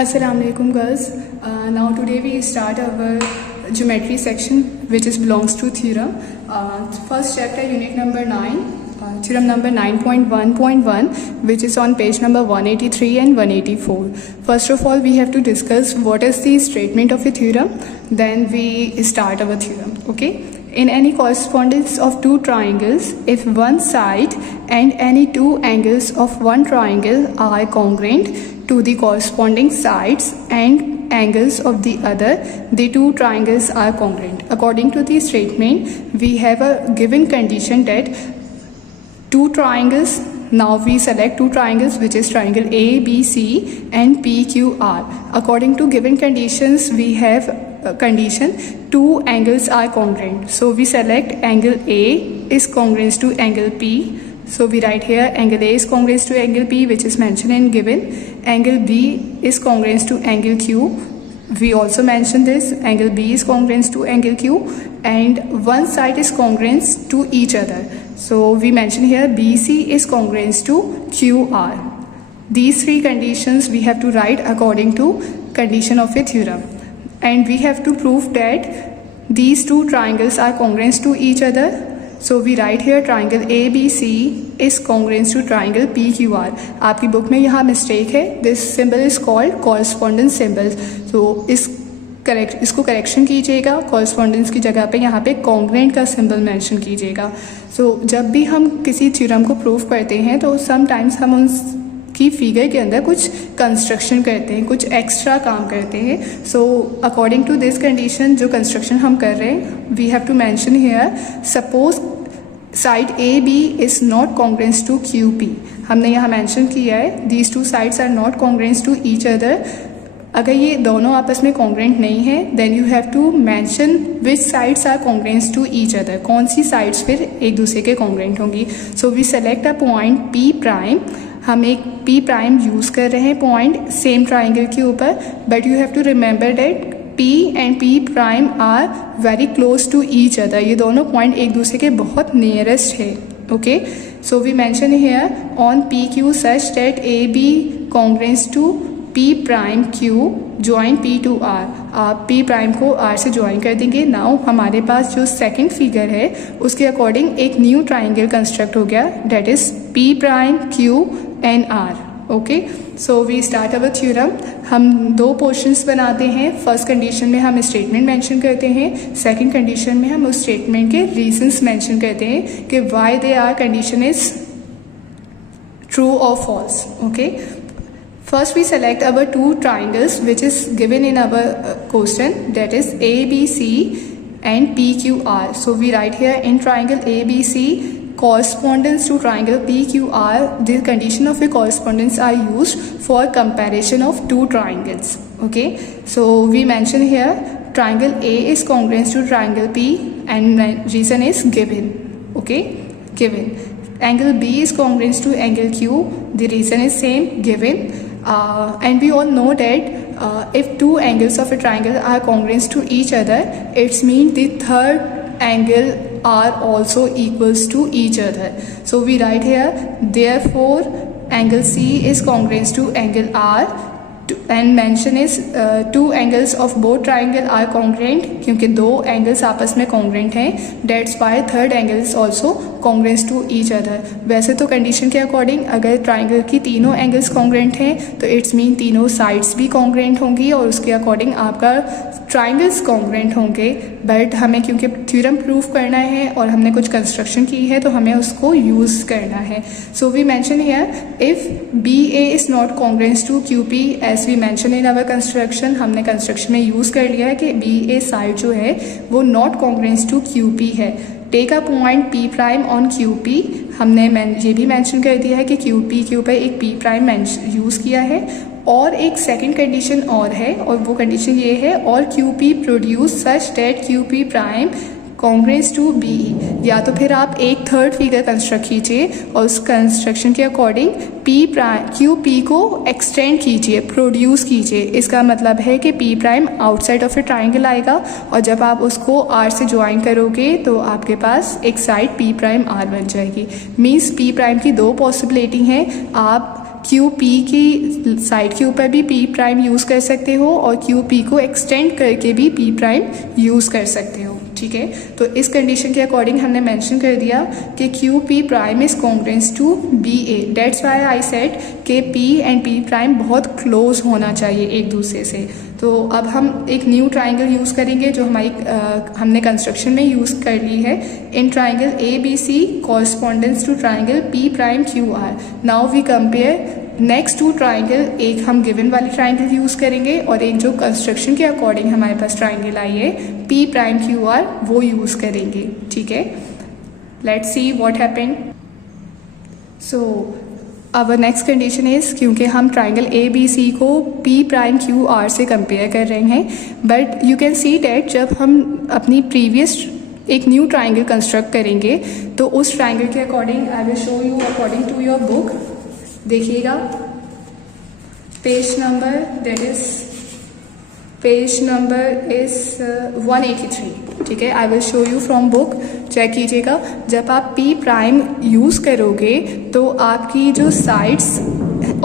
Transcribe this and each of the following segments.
Assalamu alaikum girls. Now today we start our geometry section which is belongs to theorem. First chapter unit number 9, theorem number 9.1.1 which is on page number 183 and 184. First of all we have to discuss what is the statement of a theorem, then we start our theorem. Okay. In any correspondence of two triangles, if one side and any two angles of one triangle are congruent to the corresponding sides and angles of the other, the two triangles are congruent. According to the statement, we have a given condition that two triangles, now we select two triangles which is triangle A, B, C and P, Q, R. According to given conditions, we have condition two angles are congruent. So we select angle A is congruent to angle P. So we write here angle A is congruent to angle P which is mentioned in given. Angle B is congruent to angle Q. We also mentioned this. Angle B is congruent to angle Q and one side is congruent to each other. So we mention here BC is congruent to QR. These three conditions we have to write according to condition of a theorem. And we have to prove that these two triangles are congruent to each other. So we write here triangle ABC is congruent to triangle PQR. आपकी book में यहाँ mistake है. This symbol is called correspondence symbol. So इसको correction कीजिएगा. correspondence की जगह पे यहाँ पे congruent का symbol मेंशन कीजिएगा. So जब भी हम किसी थ्योरम को प्रूव करते हैं तो समटाइम्स हम उन की फिगर के अंदर कुछ कंस्ट्रक्शन करते हैं, कुछ एक्स्ट्रा काम करते हैं. So according to this condition जो कंस्ट्रक्शन हम कर रहे हैं, we have to mention here suppose side A B is not congruence to Q P. हमने यहाँ मेंशन किया है these two sides are not congruence to each other. अगर ये दोनों आपस में कॉन्ग्रेंट नहीं है then you have to mention which sides are congruent to each other. कौन सी साइड्स फिर एक दूसरे के कॉन्ग्रेंट होंगी. So we select a point P prime. हम एक पी प्राइम यूज़ कर रहे हैं पॉइंट सेम ट्राइंगल के ऊपर, but you have to remember that P and P prime are very close to each other. ये दोनों पॉइंट एक दूसरे के बहुत नियरेस्ट है. Okay. So we mention here on P Q such that A B congruence to P prime Q join P to R. आप P prime को R से ज्वाइन कर देंगे. नाउ हमारे पास जो सेकंड फिगर है उसके अकॉर्डिंग एक न्यू ट्राइंगल कंस्ट्रक्ट हो गया that is P prime Q and R. Okay. So we start our theorem. हम दो पोर्शंस बनाते हैं. फर्स्ट कंडीशन में हम स्टेटमेंट मेंशन करते हैं. सेकंड कंडीशन में हम उस स्टेटमेंट के रीजंस मेंशन करते हैं कि why they are condition is true और false. Okay. First we select our two triangles which is given in our question, that is ABC and PQR. So we write here in triangle ABC correspondence to triangle PQR, the condition of a correspondence are used for comparison of two triangles. Okay. So we mention here triangle A is congruent to triangle P and reason is given. Okay. Given. Angle B is congruent to angle Q. The reason is same, given. And we all know that if two angles of a triangle are congruent to each other, it means the third angle are also equals to each other. So we write here therefore angle C is congruent to angle R and mention is two angles of both triangle are congruent. क्योंकि दो angles आपस में congruent हैं, that's why third angle is also congruent to each other. वैसे तो condition के according अगर triangle की तीनों angles congruent हैं तो it's mean तीनों sides भी congruent होंगी और उसके according आपका triangles congruent होंगे. बट हमें क्योंकि थ्योरम प्रूफ करना है और हमने कुछ कंस्ट्रक्शन की है तो हमें उसको यूज़ करना है. So we mention here if B A is not congruence to Q P as we mention in our construction. हमने कंस्ट्रक्शन में यूज़ कर लिया है कि बी ए साइड जो है वो not congruence to Q P है. Take a point P prime on Q P. हमने ये भी मेंशन कर दिया है कि क्यू पी के ऊपर एक पी प्राइम यूज़ किया है. और एक सेकंड कंडीशन और है और वो कंडीशन ये है और Q P produce such that Q P prime congruence to B. या तो फिर आप एक थर्ड फिगर कंस्ट्रक्ट कीजिए और उस कंस्ट्रक्शन के according P prime Q P को एक्सटेंड कीजिए, प्रोड्यूस कीजिए. इसका मतलब है कि P prime outside of a triangle आएगा और जब आप उसको आर से ज्वाइन करोगे तो आपके पास एक साइड पी प्राइम आर बन जाएगी. मीन्स पी प्राइम की दो पॉसिबिलिटी हैं. आप क्यू पी की साइड के ऊपर भी पी प्राइम यूज़ कर सकते हो और क्यू पी को एक्सटेंड करके भी पी प्राइम यूज़ कर सकते हो, ठीक है। तो इस कंडीशन के अकॉर्डिंग हमने मेंशन कर दिया कि Q P prime is congruent to B A. That's why I said कि पी एंड पी प्राइम बहुत क्लोज होना चाहिए एक दूसरे से। तो अब हम एक न्यू ट्राइंगल यूज़ करेंगे जो हमने कंस्ट्रक्शन में यूज़ कर ली है। In triangle A B C correspondence to triangle P prime Q R. Now we compare next two triangle. एक हम गिवन वाली ट्राइंगल यूज़ करेंगे और एक जो कंस्ट्रक्शन के अकॉर्डिंग हमारे पास ट्राइंगल आई है पी प्राइम क्यू आर वो यूज़ करेंगे, ठीक है। Let's see what happened. So our next condition is, क्योंकि हम ट्राइंगल ए बी सी को पी प्राइम क्यू आर से कंपेयर कर रहे हैं, but you can see that जब हम अपनी प्रीवियस एक न्यू ट्राइंगल कंस्ट्रक्ट करेंगे तो उस ट्राइंगल के according I will show you according to your book. देखिएगा page number that is page number is 183, ठीक है। I will show you from book, check कीजिएगा। जब आप पी प्राइम यूज़ करोगे तो आपकी जो साइड्स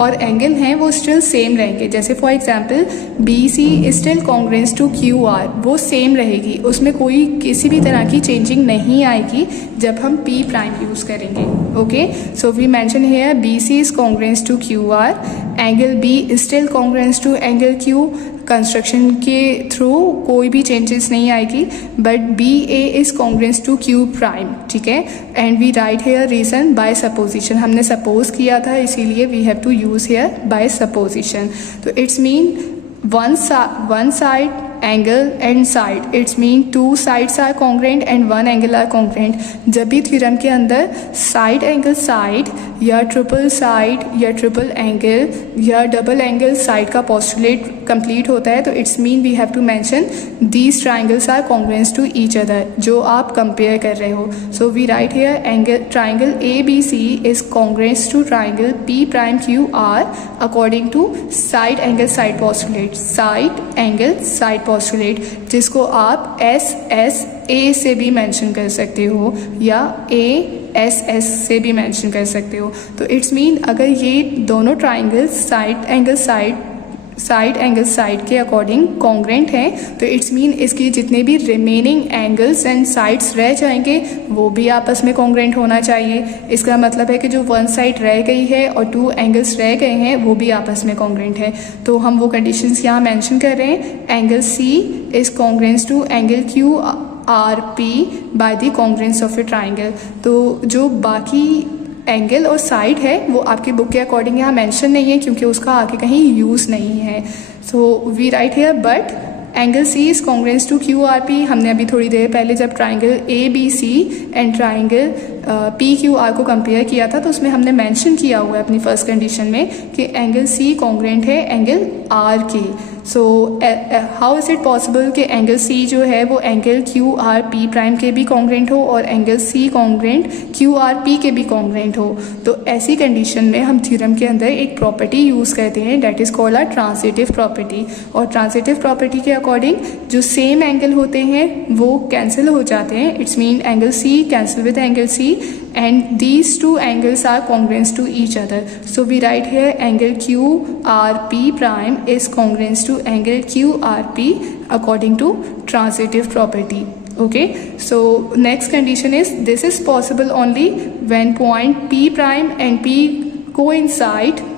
और एंगल हैं वो स्टिल सेम रहेंगे। जैसे for example B C still congruent to Q R, वो सेम रहेगी, उसमें कोई किसी भी तरह की चेंजिंग नहीं आएगी जब हम पी प्राइम यूज़ करेंगे, okay. So we mention here B C is congruent to Q R, angle B still congruent to angle Q. Construction के थ्रू कोई भी चेंजेस नहीं आएगी, but B A is congruent to Q prime, ठीक है। And we write here reason by supposition, हमने suppose किया था इसीलिए we have to use here by supposition. तो it's mean one side angle and side, it's mean two sides are congruent and one angle are congruent। जब भी theorem के अंदर side angle side या ट्रिपल साइड या triple angle या double angle side का postulate complete होता है तो it's mean we have to mention these triangles are congruent to each other, जो आप कंपेयर कर रहे हो। So we write here angle triangle A B C is congruent to triangle P prime Q R according to side angle side postulate, side angle side postulate, जिसको आप S S A से भी mention कर सकते हो या A S S से भी मेंशन कर सकते हो। तो इट्स मीन अगर ये दोनों ट्राइंगल्स साइड एंगल साइड के अकॉर्डिंग कॉन्ग्रुएंट हैं तो इट्स मीन इसकी जितने भी रिमेनिंग एंगल्स एंड साइड्स रह जाएंगे वो भी आपस में कॉन्ग्रुएंट होना चाहिए। इसका मतलब है कि जो वन साइड रह गई है और टू एंगल्स रह गए हैं वो भी आपस में कॉन्ग्रुएंट है। तो हम वो कंडीशंस यहाँ मेंशन कर रहे हैं। Angle C is congruent to angle Q R P by the congruence of a triangle. तो जो बाकी एंगल और साइड है वो आपकी बुक के अकॉर्डिंग यहाँ मेंशन नहीं है क्योंकि उसका आगे कहीं यूज़ नहीं है। So we write here but angle C is congruent to Q R P. हमने अभी थोड़ी देर पहले जब triangle A B C and triangle P Q R को कंपेयर किया था तो उसमें हमने मेंशन किया हुआ है अपनी फर्स्ट कंडीशन में कि एंगल सी कॉन्ग्रुएंट है एंगल आर के। So how is it possible कि एंगल सी जो है वो angle Q R P prime के भी कॉन्ग्रुएंट हो और angle C congruent Q R P के भी कॉन्ग्रुएंट हो। तो ऐसी कंडीशन में हम थ्योरम के अंदर एक प्रॉपर्टी यूज़ करते हैं that is called a transitive property. और ट्रांजिटिव प्रॉपर्टी के अकॉर्डिंग जो सेम एंगल होते हैं वो कैंसिल हो जाते हैं। It's mean angle C cancel with angle C and these two angles are congruent to each other. So we write here angle QRP prime is congruent to angle QRP according to transitive property. Okay, so next condition is this is possible only when point P prime and P coincide।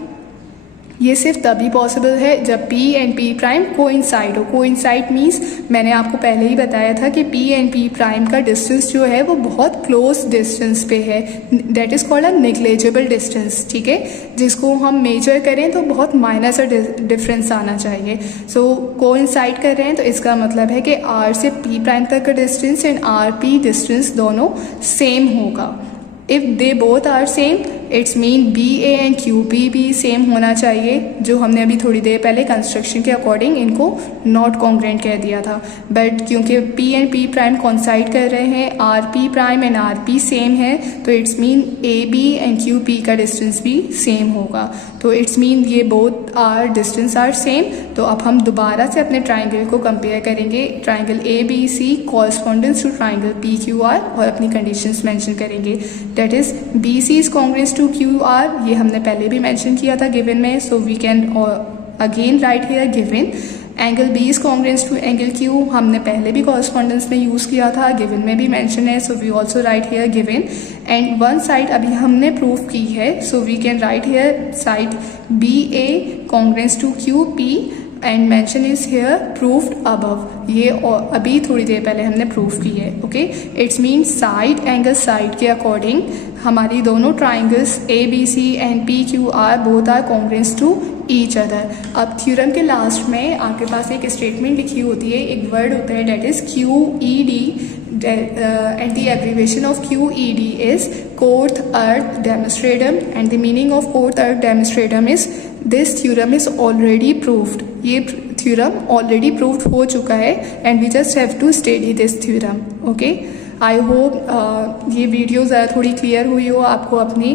ये सिर्फ तभी possible है जब P and P prime coincide हो। Coincide means मैंने आपको पहले ही बताया था कि P एंड P प्राइम का डिस्टेंस जो है वो बहुत क्लोज डिस्टेंस पे है, that is called a negligible distance, ठीक है। जिसको हम मेजर करें तो बहुत माइनर सा डिफरेंस आना चाहिए। सो कोइंसाइड कर रहे हैं तो इसका मतलब है कि R से P प्राइम तक का डिस्टेंस एंड RP डिस्टेंस दोनों सेम होगा। If they both are same it's mean B A and Q P भी सेम होना चाहिए, जो हमने अभी थोड़ी देर पहले कंस्ट्रक्शन के अकॉर्डिंग इनको नॉट कॉन्ग्रुएंट कह दिया था। बट क्योंकि P and P prime coincide कर रहे हैं, R P prime and R P same है तो it's mean A B and Q P का डिस्टेंस भी सेम होगा। तो इट्स मीन ये both are distance are same. तो अब हम दोबारा से अपने ट्राइंगल को कंपेयर करेंगे, triangle A B C correspondence to triangle P Q R, और अपनी कंडीशंस मेंशन करेंगे। That is B C is congruent to to Q R, ये हमने पहले भी मेंशन किया था गिवन में, so we can again write here given. Angle B is congruent to angle Q, हमने पहले भी कॉरस्पॉन्डेंस में यूज़ किया था, गिवन में भी मेंशन है, so we also write here given. And one side अभी हमने प्रूव की है, so we can write here side B A congruent to Q P and mention is here proved above. ये अभी थोड़ी देर पहले हमने प्रूव की है. Okay, it's mean side angle side के अकॉर्डिंग हमारी दोनों triangles A B C and P Q R both are congruent to each other. अब थ्योरम के लास्ट में आपके पास एक स्टेटमेंट लिखी होती है, एक वर्ड होता है that is Q E D and the abbreviation of QED is Quoth Earth Demonstratum and the meaning of Quoth Earth Demonstratum is this theorem is already proved. ये theorem already proved हो चुका है and we just have to study this theorem. Okay, I hope ये video ज़रा थोड़ी clear हुई हो आपको अपनी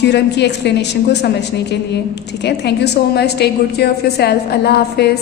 थ्योरम की एक्सप्लेनेशन को समझने के लिए. ठीक है, thank you so much, take good care of your self, अल्लाह हाफिज़.